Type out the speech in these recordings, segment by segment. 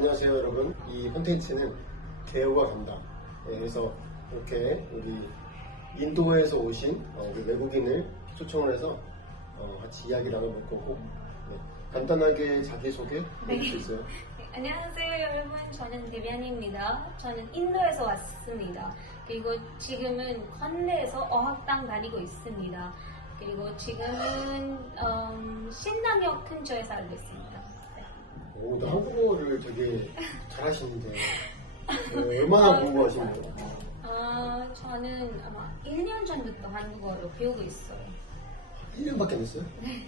안녕하세요 여러분. 이 콘텐츠는 개요가 간다. 그래서 이렇게 우리 인도에서 오신 우리 외국인을 초청을 해서 같이 이야기 나눠볼 거고 간단하게 자기소개 해줄 수 있어요? 안녕하세요 여러분, 저는 데비안입니다. 저는 인도에서 왔습니다. 그리고 지금은 건대에서 어학당 다니고 있습니다. 그리고 지금은 신당역 근처에 살고 있습니다. 오, 나 한국어를 되게 잘하시는데 얼마나 공부하신 거예요? 저는 아마 1년 전부터 한국어를 배우고 있어요. 1년밖에 안 됐어요? 네.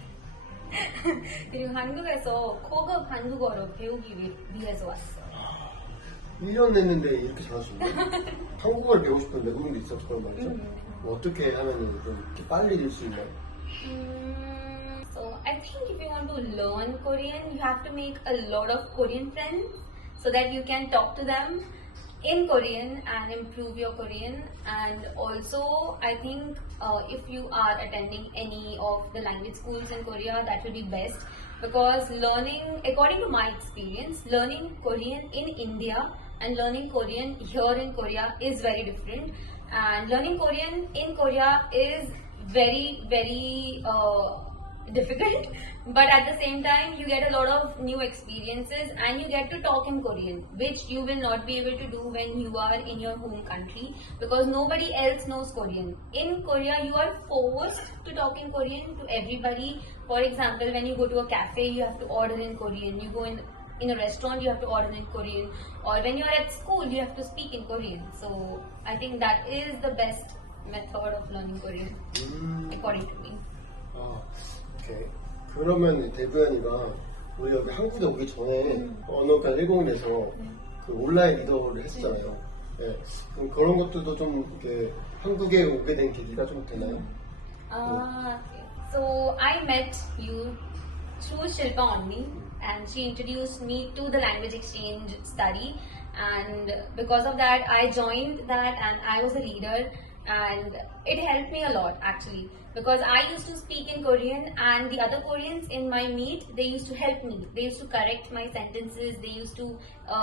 그리고 한국에서 고급 한국어를 배우기 위해서 왔어요. 1년 했는데 이렇게 잘하시는데? 한국어를 배우고 싶은 외국인도 있었을 거란 말이죠? 뭐 어떻게 하면 좀 이렇게 빨리 늘 수 있나요? So I think if you want to learn Korean, you have to make a lot of Korean friends so that you can talk to them in Korean and improve your Korean. And also I think if you are attending any of the language schools in Korea, that will be best, because learning, according to my experience, learning Korean in India and learning Korean here in Korea is very different. And learning Korean in Korea is very difficult, but at the same time you get a lot of new experiences and you get to talk in Korean, which you will not be able to do when you are in your home country, because nobody else knows Korean. In Korea you are forced to talk in Korean to everybody. For example, when you go to a cafe, you have to order in Korean. You go in a restaurant, you have to order in Korean, or when you are at school, you have to speak in Korean. So I think that is the best method of learning Korean, according to me. 오케이. 그러면 데뷔안이가 우리 여기 한국에 오기 전에 언어교환 101에서 그 온라인 리더를 했었잖아요. 네. 그럼 그런 것들도 좀 이렇게 한국에 오게 된 계기가 좀 되나요? So I met you through Shilpa only, and she introduced me to the language exchange study, and because of that I joined that and I was a leader, and it helped me a lot actually, because I used to speak in Korean and the other Koreans in my meet, they used to help me. They used to correct my sentences, they used to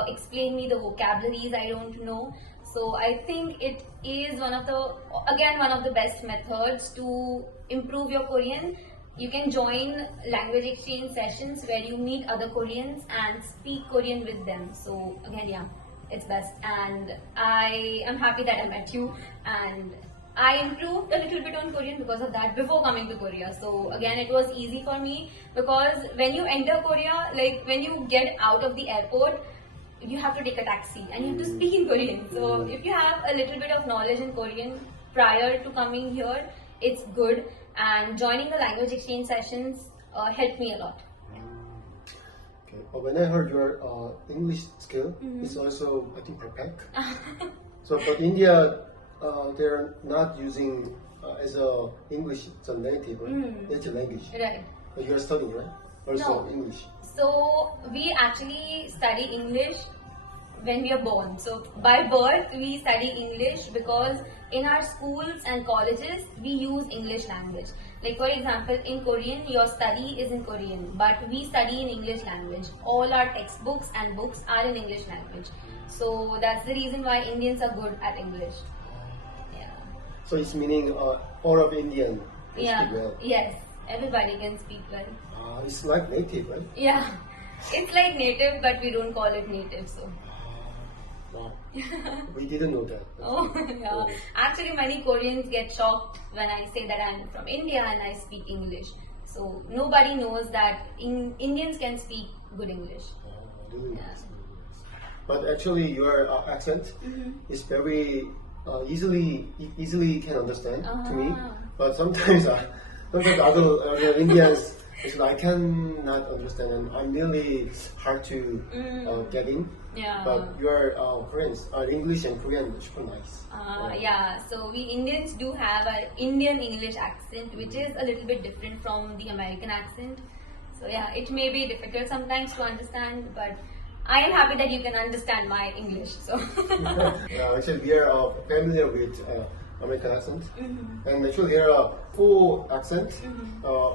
explain me the vocabularies I don't know. So I think it is one of the best methods to improve your Korean. You can join language exchange sessions where you meet other Koreans and speak Korean with them. So again, yeah, it's best, and I am happy that I met you, and I improved a little bit on Korean because of that before coming to Korea. So again, it was easy for me, because when you enter Korea, like when you get out of the airport, you have to take a taxi and you have to speak in Korean. So if you have a little bit of knowledge in Korean prior to coming here, it's good, and joining the language exchange sessions helped me a lot. Okay. When I heard your English skill, it's also I think perfect. So but India, they're not using as a English as a native language. Right. But you're studying, right? Also No. English. So we actually study English when we are born. So by birth we study English because in our schools and colleges we use English language. Like for example, in Korean your study is in Korean, but we study in English language. All our textbooks and books are in English language. So that's the reason why Indians are good at English. Yeah. So it's meaning all of Indian can speak well. Yes. Everybody can speak well. It's like native, right? Yeah. It's like native, but we don't call it native. So. Wow. We didn't know that. Oh, yeah. Oh. Actually, many Koreans get shocked when I say that I'm from India and I speak English. So nobody knows that Indians can speak good English. Really Yeah. nice. But actually, your accent is very easily can understand to me. But sometimes other Indians, I cannot understand, and I'm really hard to get in. Yeah. But your Koreans, English and Korean, super nice. Yeah, so we Indians do have an Indian English accent, which is a little bit different from the American accent. So yeah, it may be difficult sometimes to understand, but I am happy that you can understand my English. So Actually, we are familiar with American accent. And actually there are 4 accents: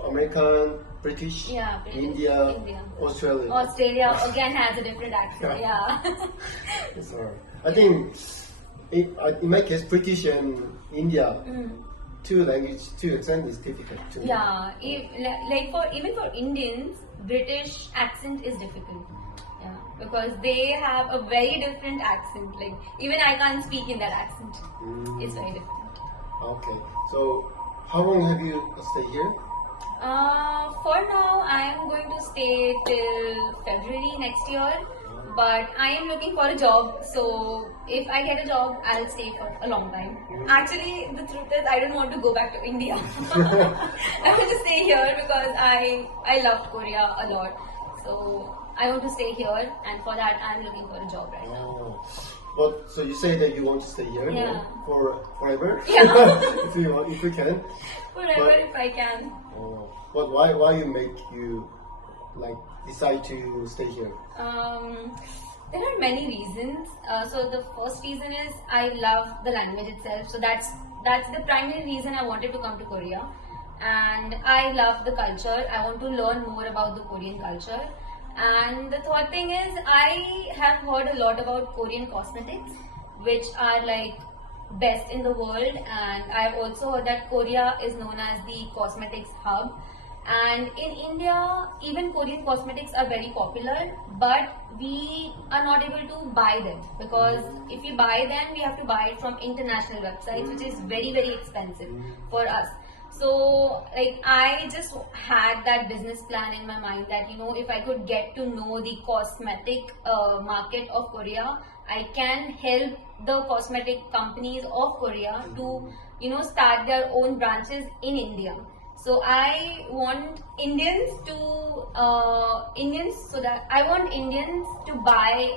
American, British, India, Australia. Australia again has a different accent. Yeah. It's hard. I think in my case, British and India, 2 accent is difficult to me. Yeah, even for Indians, British accent is difficult. Yeah, because they have a very different accent. Like even I can't speak in that accent. It's very different. Okay. So how long have you stayed here? For now, I am going to stay till February next year. But I am looking for a job, so if I get a job, I'll stay for a long time. Actually, the truth is, I don't want to go back to India. I want to stay here because I loved Korea a lot. So I want to stay here, and for that, I'm looking for a job right now. But so you say that you want to stay here for forever? Yeah. if you can. Forever, if I can. But why you decide to stay here? There are many reasons. So the first reason is I love the language itself. So that's the primary reason I wanted to come to Korea. And I love the culture. I want to learn more about the Korean culture. And the third thing is I have heard a lot about Korean cosmetics, which are like best in the world. And I've also heard that Korea is known as the cosmetics hub. And in India, even Korean cosmetics are very popular, but we are not able to buy them because if we buy them, we have to buy it from international websites, which is very, very expensive for us. So, I just had that business plan in my mind that, if I could get to know the cosmetic market of Korea, I can help the cosmetic companies of Korea to, start their own branches in India. So I want Indians to buy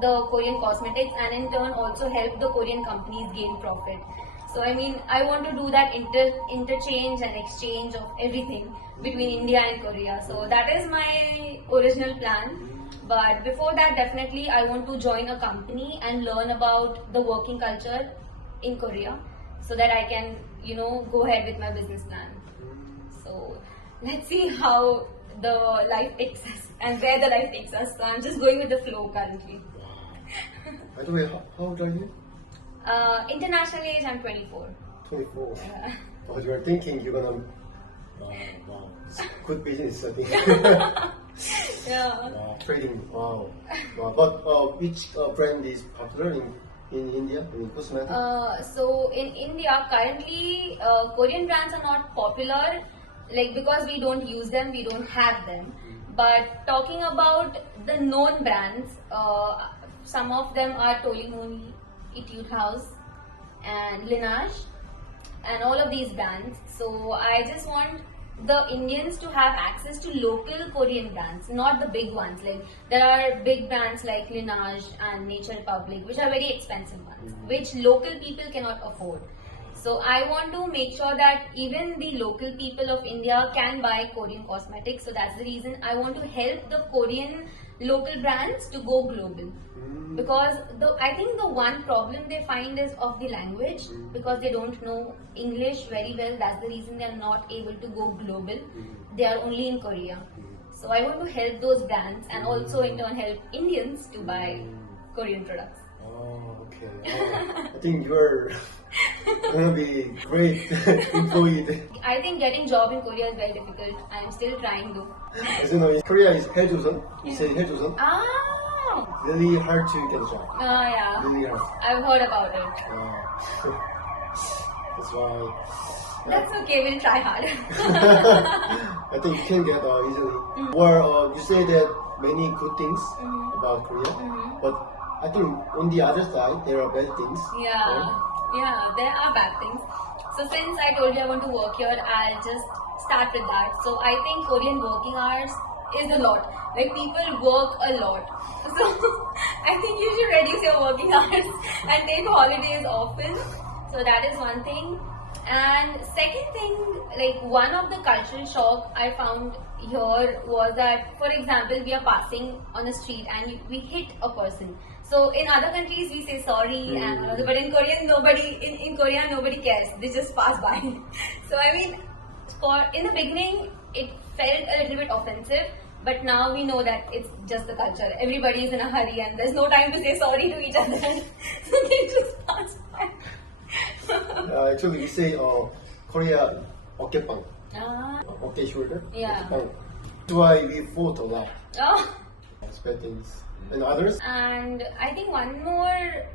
the Korean cosmetics and in turn also help the Korean companies gain profit. So I want to do that interchange and exchange of everything between India and Korea. So that is my original plan. But before that, definitely I want to join a company and learn about the working culture in Korea so that I can, go ahead with my business plan. So let's see how the life takes us and where the life takes us. So I'm just going with the flow currently. By the way, how old are you? International age, I'm 24. 24. But you're thinking you're gonna. Wow. It's good business, I think. Yeah. Trading. Wow. But which brand is popular in India, in cosmetics? So in India, currently, Korean brands are not popular. Because we don't use them, we don't have them. But talking about the known brands, some of them are Tolimoni, Etude House, and Laneige, and all of these brands. So I just want the Indians to have access to local Korean brands, not the big ones. There are big brands like Laneige and Nature Republic, which are very expensive ones, which local people cannot afford. So I want to make sure that even the local people of India can buy Korean cosmetics. So that's the reason I want to help the Korean local brands to go global. Because I think the one problem they find is of the language, because they don't know English very well. That's the reason they are not able to go global. They are only in Korea. So I want to help those brands and also in turn help Indians to buy Korean products. Oh, okay. I think you're gonna be great employee. I think getting job in Korea is very difficult. I'm still trying though. As you know, in Korea is Haejoseon. You say Haejoseon. Ah. Really hard to get a job. Yeah. Really hard. I've heard about it. That's why. That's okay. We'll try hard. I think you can get easily. Or you say that many good things about Korea, but I think on the other side there are bad things. Yeah. Right? Yeah, there are bad things. So since I told you I want to work here, I'll just start with that. So I think Korean working hours is a lot. People work a lot. So I think you should reduce your working hours and take holidays often. So that is one thing. And second thing, one of the cultural shock I found here was that, for example, we are passing on a street and we hit a person. So in other countries we say sorry and all of that, but in Korean in Korea nobody cares. They just pass by. So I mean, in the beginning it felt a little bit offensive, but now we know that it's just the culture. Everybody is in a hurry and there's no time to say sorry to each other. So they just pass by. Actually, we say Korea 어깨빵. Okay, shoulder. Yeah. That's why we fought a lot. Oh. Bad things. And others? And I think one more,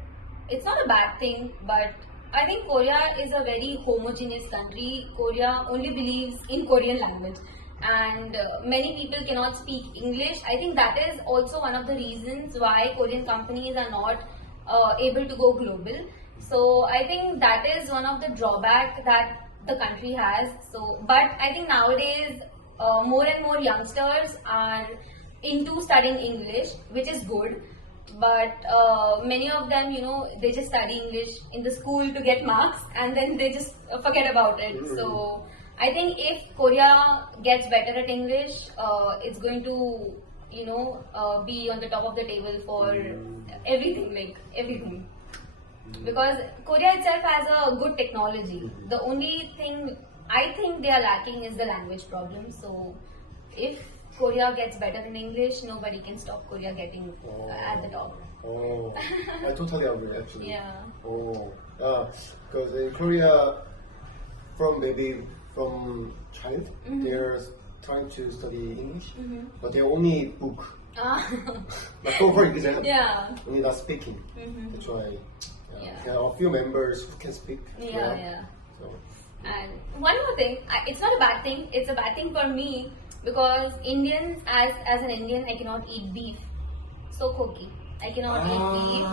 it's not a bad thing, but I think Korea is a very homogeneous country. Korea only believes in Korean language, and many people cannot speak English. I think that is also one of the reasons why Korean companies are not able to go global. So I think that is one of the drawback that the country has. So, but I think nowadays more and more youngsters are into studying English, which is good. But many of them, they just study English in the school to get marks, and then they just forget about it. So I think if Korea gets better at English, it's going to, be on the top of the table for everything, like everything. Because Korea itself has a good technology. The only thing I think they are lacking is the language problem. So if Korea gets better in English, nobody can stop Korea getting at the top. Oh, I totally agree actually. Yeah. Oh, because in Korea, from child, they're trying to study English, but they only book. Like for example, Yeah. only not speaking. That's why. Yeah. There are a few members who can speak. Yeah. So. And one more thing, it's not a bad thing. It's a bad thing for me because Indians, as an Indian, I cannot eat beef. So koki. I cannot eat beef,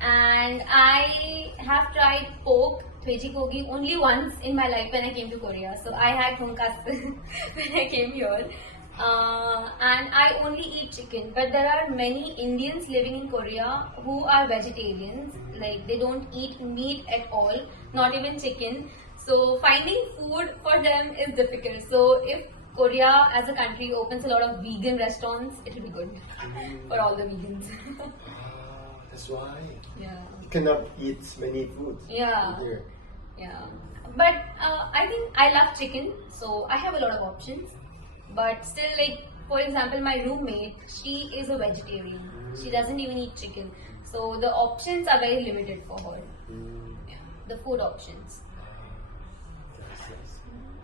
and I have tried pork, veji only once in my life when I came to Korea. So I had tonkatsu when I came here, and I only eat chicken. But there are many Indians living in Korea who are vegetarians. Like they don't eat meat at all, not even chicken. So finding food for them is difficult. So if Korea as a country opens a lot of vegan restaurants, it will be good for all the vegans. That's why. Yeah. You cannot eat many foods. Yeah. Here. Yeah. But I think I love chicken, so I have a lot of options. But still, like for example, my roommate, she is a vegetarian. She doesn't even eat chicken. So the options are very limited for her. Yeah. The food options.